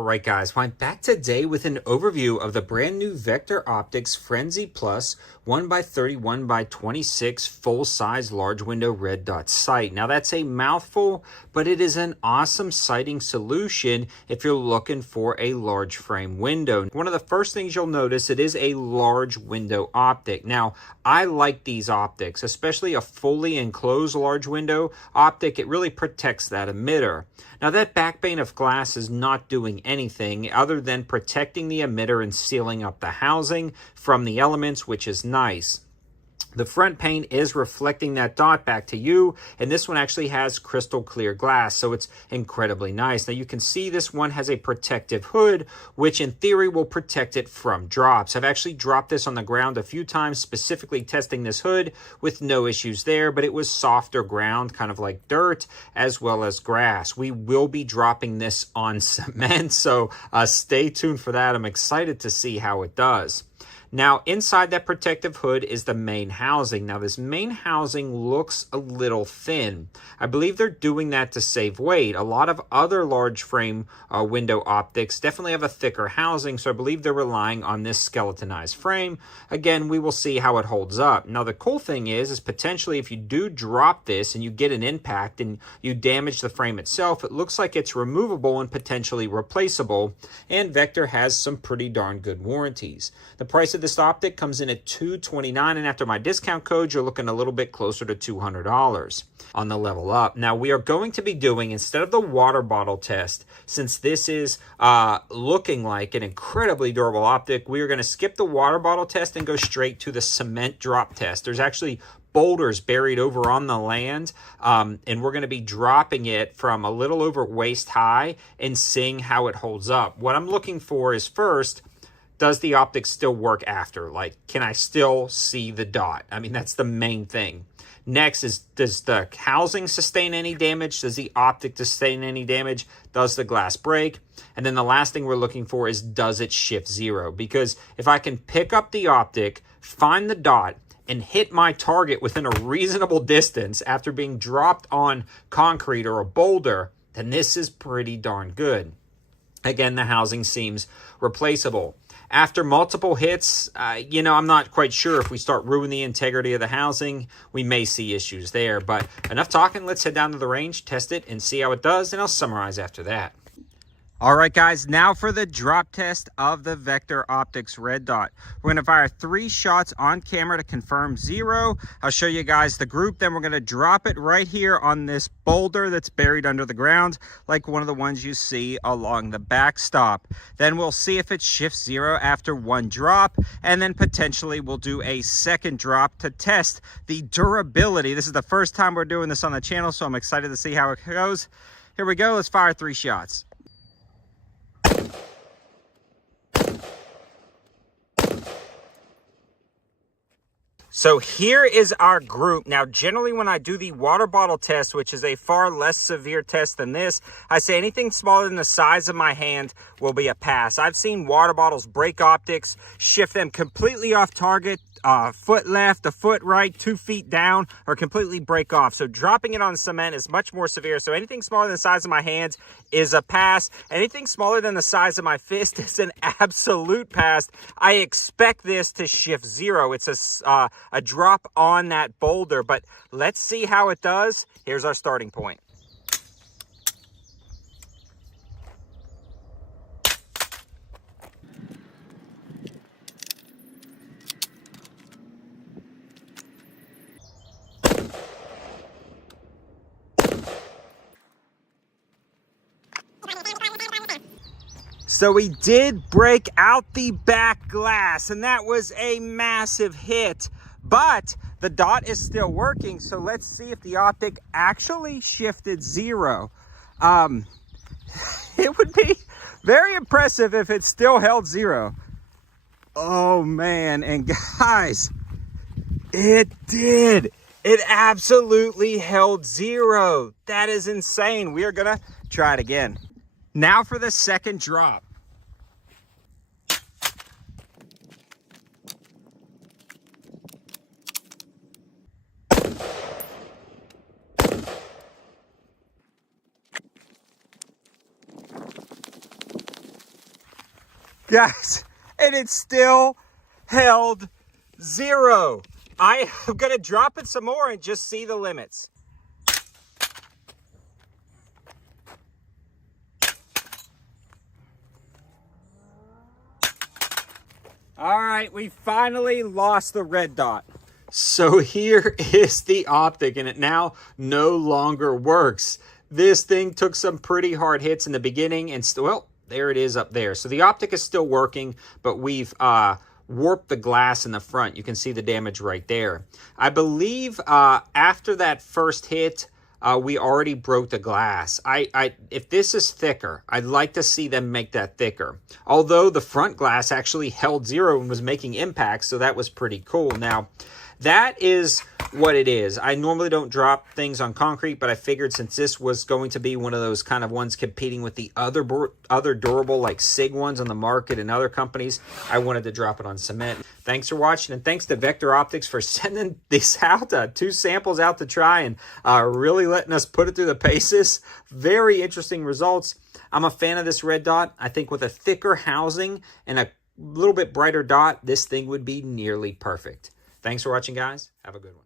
Alright guys, well, I'm back today with an overview of the brand new Vector Optics Frenzy Plus 1x30 1x26 full-size large window red dot sight. Now that's a mouthful, but it is an awesome sighting solution if you're looking for a large frame window. One of the first things you'll notice, it is a large window optic. Now I like these optics, especially a fully enclosed large window optic. It really protects that emitter. Now that backplane of glass is not doing anything other than protecting the emitter and sealing up the housing from the elements, which is nice. The front pane is reflecting that dot back to you, and this one actually has crystal clear glass, so it's incredibly nice. Now you can see this one has a protective hood, which in theory will protect it from drops. I've actually dropped this on the ground a few times, specifically testing this hood with no issues there, but it was softer ground, kind of like dirt, as well as grass. We will be dropping this on cement, so stay tuned for that. I'm excited to see how it does. Now, inside that protective hood is the main housing. Now, this main housing looks a little thin. I believe they're doing that to save weight. A lot of other large frame window optics definitely have a thicker housing, so I believe they're relying on this skeletonized frame. Again, we will see how it holds up. Now, the cool thing is potentially if you do drop this and you get an impact and you damage the frame itself, it looks like it's removable and potentially replaceable, and Vector has some pretty darn good warranties. The price of this optic comes in at $229, and after my discount code, you're looking a little bit closer to $200 on the level up. Now, we are going to be doing, instead of the water bottle test, since this is looking like an incredibly durable optic, we are going to skip the water bottle test and go straight to the cement drop test. There's actually boulders buried over on the land, and we're going to be dropping it from a little over waist high and seeing how it holds up. What I'm looking for is, first, does the optic still work after? Like, can I still see the dot? I mean, that's the main thing. Next is, does the housing sustain any damage? Does the optic sustain any damage? Does the glass break? And then the last thing we're looking for is, does it shift zero? Because if I can pick up the optic, find the dot, and hit my target within a reasonable distance after being dropped on concrete or a boulder, then this is pretty darn good. Again, the housing seems replaceable. After multiple hits, I'm not quite sure if we start ruining the integrity of the housing, we may see issues there. But enough talking, let's head down to the range, test it, and see how it does, and I'll summarize after that. All right, guys, now for the drop test of the Vector Optics Red Dot. We're going to fire 3 shots on camera to confirm 0. I'll show you guys the group, then we're going to drop it right here on this boulder that's buried under the ground, like one of the ones you see along the backstop. Then we'll see if it shifts 0 after 1 drop, and then potentially we'll do a second drop to test the durability. This is the first time we're doing this on the channel, so I'm excited to see how it goes. Here we go. Let's fire 3 shots. So here is our group. Now, generally when I do the water bottle test, which is a far less severe test than this, I say anything smaller than the size of my hand will be a pass. I've seen water bottles break optics, shift them completely off target, foot left, a foot right, 2 feet down, or completely break off. So dropping it on cement is much more severe. So anything smaller than the size of my hands is a pass. Anything smaller than the size of my fist is an absolute pass. I expect this to shift 0. It's a drop on that boulder, but let's see how it does. Here's our starting point. So we did break out the back glass, and that was a massive hit, but the dot is still working. So let's see if the optic actually shifted 0. It would be very impressive if it still held 0. Oh man, and guys, it did. It absolutely held 0. That is insane. We are gonna try it again. Now for the second drop. Guys, and it still held 0. I am going to drop it some more and just see the limits. All right, we finally lost the red dot. So here is the optic, and it now no longer works. This thing took some pretty hard hits in the beginning, and well, there it is up there. So the optic is still working, but we've warped the glass in the front. You can see the damage right there. I believe after that first hit, we already broke the glass. If this is thicker, I'd like to see them make that thicker. Although the front glass actually held 0 and was making impacts, so that was pretty cool. Now, that is what it is. I normally don't drop things on concrete, but I figured since this was going to be one of those kind of ones competing with the other durable like SIG ones on the market and other companies, I wanted to drop it on cement. Thanks for watching, and thanks to Vector Optics for sending these out, 2 samples out to try, and really letting us put it through the paces. Very interesting results. I'm a fan of this red dot. I think with a thicker housing and a little bit brighter dot, this thing would be nearly perfect. Thanks for watching, guys. Have a good one.